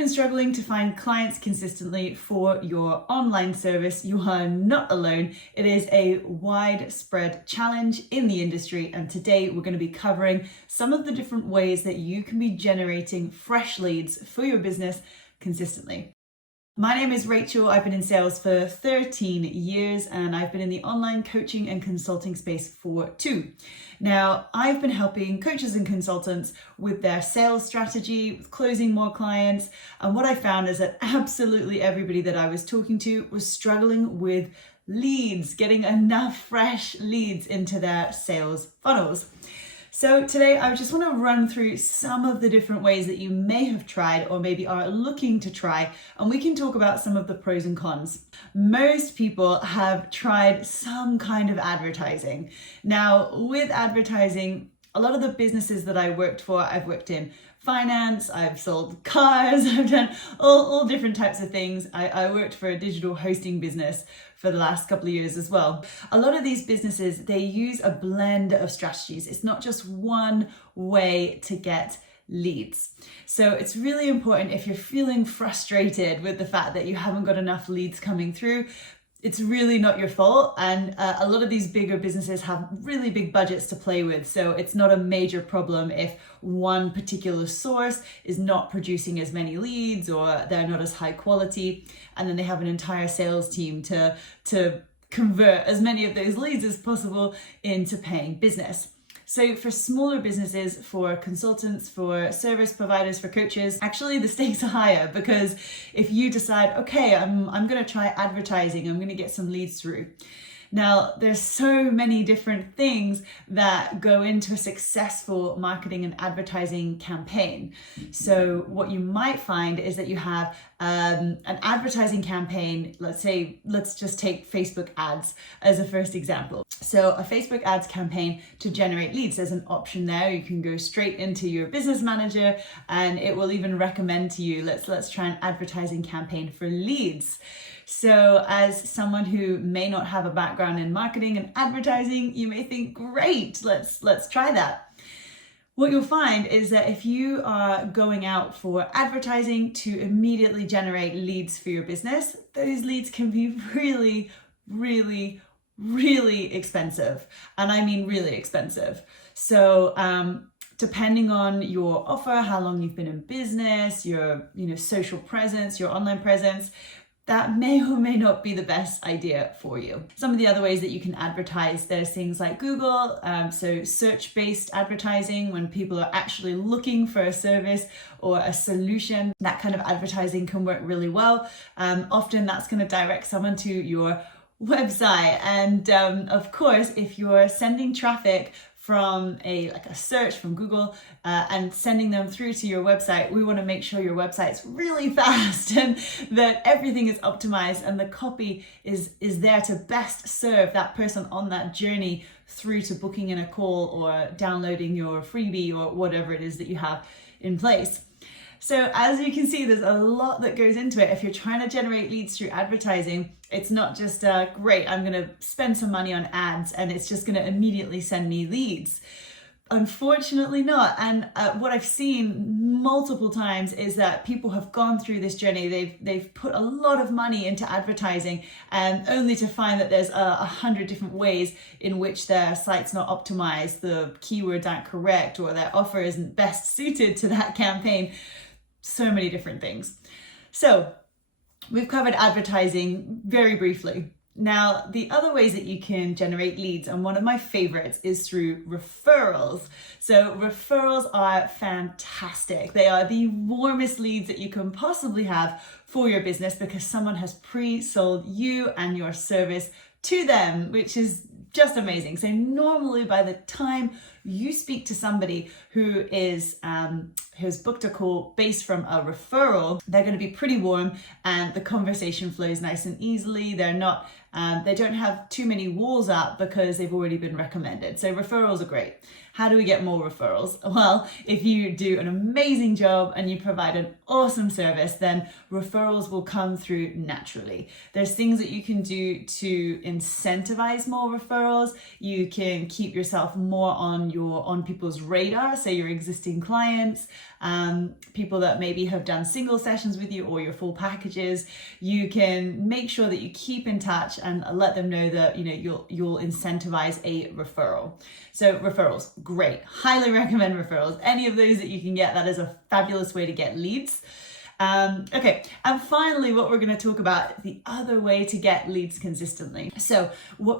been struggling to find clients consistently for your online service, you are not alone. It is a widespread challenge in the industry, and today we're going to be covering some of the different ways that you can be generating fresh leads for your business consistently. My name is Rachel. I've been in sales for 13 years and I've been in the online coaching and consulting space for 2. Now, I've been helping coaches and consultants with their sales strategy, with closing more clients. And what I found is that absolutely everybody that I was talking to was struggling with leads, getting enough fresh leads into their sales funnels. So today I just want to run through some of the different ways that you may have tried or maybe are looking to try, and we can talk about some of the pros and cons. Most people have tried some kind of advertising. Now, with advertising, a lot of the businesses that I worked for, I've worked in finance, I've sold cars, I've done all different types of things. I worked for a digital hosting business for the last couple of years as well. A lot of these businesses, they use a blend of strategies. It's not just one way to get leads. So it's really important, if you're feeling frustrated with the fact that you haven't got enough leads coming through, it's really not your fault. And a lot of these bigger businesses have really big budgets to play with. So it's not a major problem if one particular source is not producing as many leads or they're not as high quality. And then they have an entire sales team to convert as many of those leads as possible into paying business. So for smaller businesses, for consultants, for service providers, for coaches, actually the stakes are higher, because if you decide, okay, I'm going to try advertising, I'm going to get some leads through. Now, there's so many different things that go into a successful marketing and advertising campaign. So what you might find is that you have an advertising campaign. Let's just take Facebook ads as a first example. So a Facebook ads campaign to generate leads, there's an option there. You can go straight into your business manager and it will even recommend to you, let's try an advertising campaign for leads. So as someone who may not have a background in marketing and advertising, you may think, great, let's try that. What you'll find is that if you are going out for advertising to immediately generate leads for your business, those leads can be really, really, really expensive. And I mean really expensive. So depending on your offer, how long you've been in business, your social presence, your online presence, that may or may not be the best idea for you. Some of the other ways that you can advertise, there's things like Google, so search-based advertising, when people are actually looking for a service or a solution, that kind of advertising can work really well. Often that's going to direct someone to your website. And of course, if you're sending traffic from a search from Google and sending them through to your website, we want to make sure your website's really fast and that everything is optimized and the copy is there to best serve that person on that journey through to booking in a call or downloading your freebie or whatever it is that you have in place. So as you can see, there's a lot that goes into it. If you're trying to generate leads through advertising, it's not just great, I'm going to spend some money on ads and it's just going to immediately send me leads. Unfortunately not. And what I've seen multiple times is that people have gone through this journey. They've put a lot of money into advertising, and only to find that there's 100 different ways in which their site's not optimized, the keywords aren't correct, or their offer isn't best suited to that campaign. So many different things. So we've covered advertising very briefly. Now, the other ways that you can generate leads, and one of my favorites, is through referrals. So referrals are fantastic. They are the warmest leads that you can possibly have for your business, because someone has pre-sold you and your service to them, which is just amazing. So normally by the time you speak to somebody who has booked a call based from a referral, they're going to be pretty warm and the conversation flows nice and easily. They're not They don't have too many walls up because they've already been recommended. So referrals are great. How do we get more referrals? Well, if you do an amazing job and you provide an awesome service, then referrals will come through naturally. There's things that you can do to incentivize more referrals. You can keep yourself more on people's radar, say your existing clients, people that maybe have done single sessions with you or your full packages. You can make sure that you keep in touch and let them know that you'll incentivize a referral. So referrals, great. Highly recommend referrals. Any of those that you can get, that is a fabulous way to get leads. Okay, and finally, what we're going to talk about, the other way to get leads consistently. So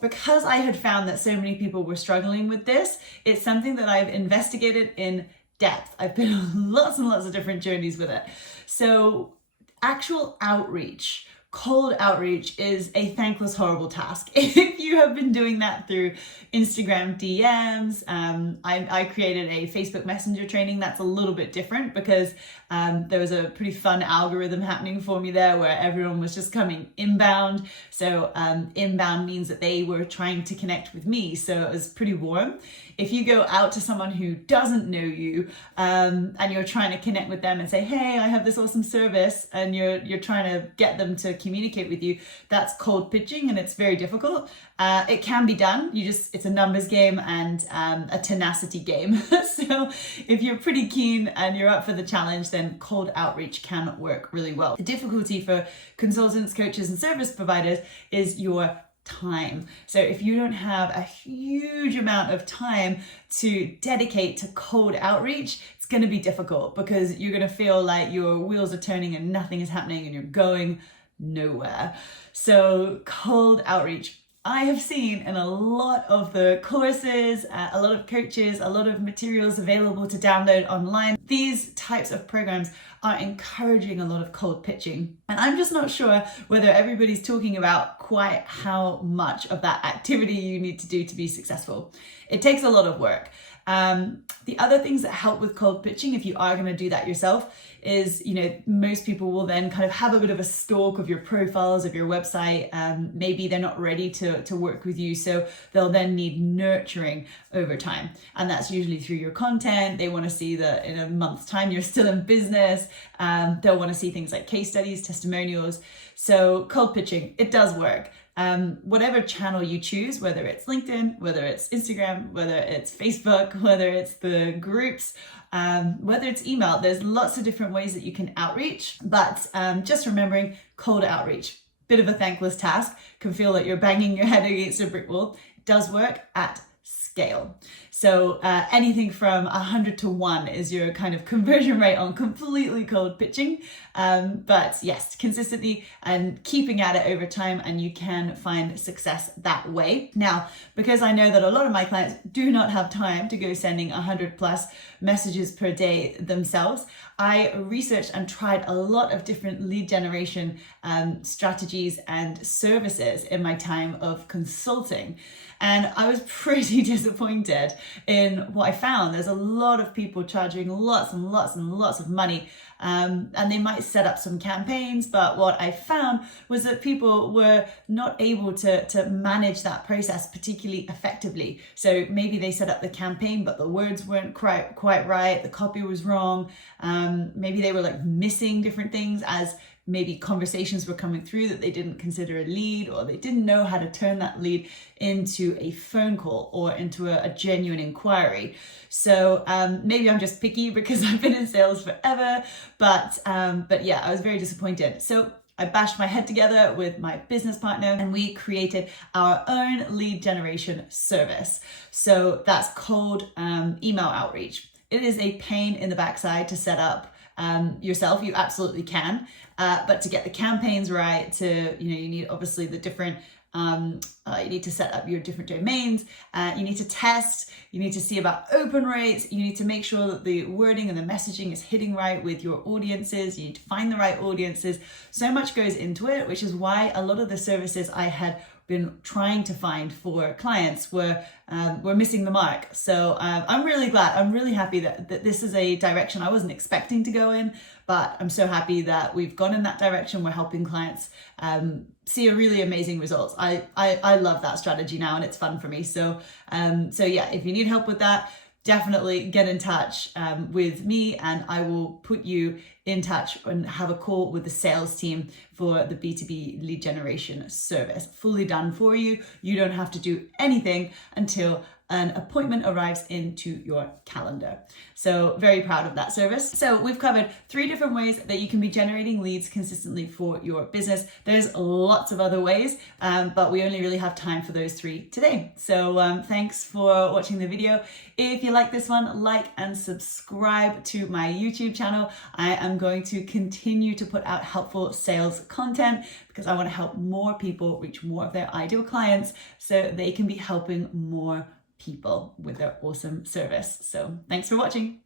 because I had found that so many people were struggling with this, it's something that I've investigated in depth. I've been on lots and lots of different journeys with it. So actual outreach, cold outreach, is a thankless, horrible task. If you have been doing that through Instagram DMs, I created a Facebook Messenger training that's a little bit different because there was a pretty fun algorithm happening for me there where everyone was just coming inbound. So inbound means that they were trying to connect with me. So it was pretty warm. If you go out to someone who doesn't know you and you're trying to connect with them and say, hey, I have this awesome service, and you're trying to get them to communicate with you, that's cold pitching, and it's very difficult. It can be done. It's a numbers game and a tenacity game. So if you're pretty keen and you're up for the challenge, then cold outreach can work really well. The difficulty for consultants, coaches, and service providers is your time. So if you don't have a huge amount of time to dedicate to cold outreach, it's going to be difficult because you're going to feel like your wheels are turning and nothing is happening and you're going nowhere. So cold outreach, I have seen in a lot of the courses, a lot of coaches, a lot of materials available to download online. These types of programs are encouraging a lot of cold pitching. And I'm just not sure whether everybody's talking about quite how much of that activity you need to do to be successful. It takes a lot of work. The other things that help with cold pitching, if you are going to do that yourself, is, most people will then kind of have a bit of a stalk of your profiles, of your website. Maybe they're not ready to work with you, so they'll then need nurturing over time. And that's usually through your content. They want to see that in a month's time you're still in business. They'll want to see things like case studies, testimonials. So cold pitching, it does work. Whatever channel you choose, whether it's LinkedIn, whether it's Instagram, whether it's Facebook, whether it's the groups, whether it's email, there's lots of different ways that you can outreach. But just remembering, cold outreach, bit of a thankless task, can feel like you're banging your head against a brick wall. It does work at scale. So anything from 100 to 1 is your kind of conversion rate on completely cold pitching. But yes, consistently and keeping at it over time, and you can find success that way. Now, because I know that a lot of my clients do not have time to go sending 100 plus messages per day themselves, I researched and tried a lot of different lead generation strategies and services in my time of consulting. And I was pretty disappointed in what I found. There's a lot of people charging lots and lots and lots of money, and they might set up some campaigns, but what I found was that people were not able to manage that process particularly effectively. So maybe they set up the campaign, but the words weren't quite right, the copy was wrong, maybe they were like missing different things as maybe conversations were coming through that they didn't consider a lead, or they didn't know how to turn that lead into a phone call or into a genuine inquiry. So maybe I'm just picky because I've been in sales forever, but yeah, I was very disappointed. So I bashed my head together with my business partner and we created our own lead generation service. So that's called email outreach. It is a pain in the backside to set up yourself. You absolutely can, but to get the campaigns right, you need obviously the different, you need to set up your different domains, you need to test, you need to see about open rates, you need to make sure that the wording and the messaging is hitting right with your audiences, you need to find the right audiences. So much goes into it, which is why a lot of the services I had been trying to find for clients were missing the mark. So I'm really glad, I'm really happy that this is a direction I wasn't expecting to go in, but I'm so happy that we've gone in that direction. We're helping clients see a really amazing results. I love that strategy now, and it's fun for me. So yeah, if you need help with that, definitely get in touch with me, and I will put you in touch and have a call with the sales team for the B2B lead generation service. Fully done for you. You don't have to do anything until an appointment arrives into your calendar. So very proud of that service. So we've covered 3 different ways that you can be generating leads consistently for your business. There's lots of other ways, but we only really have time for those 3 today. So thanks for watching the video. If you like this one, like and subscribe to my YouTube channel. I am going to continue to put out helpful sales content because I want to help more people reach more of their ideal clients so they can be helping more people with their awesome service. So thanks for watching.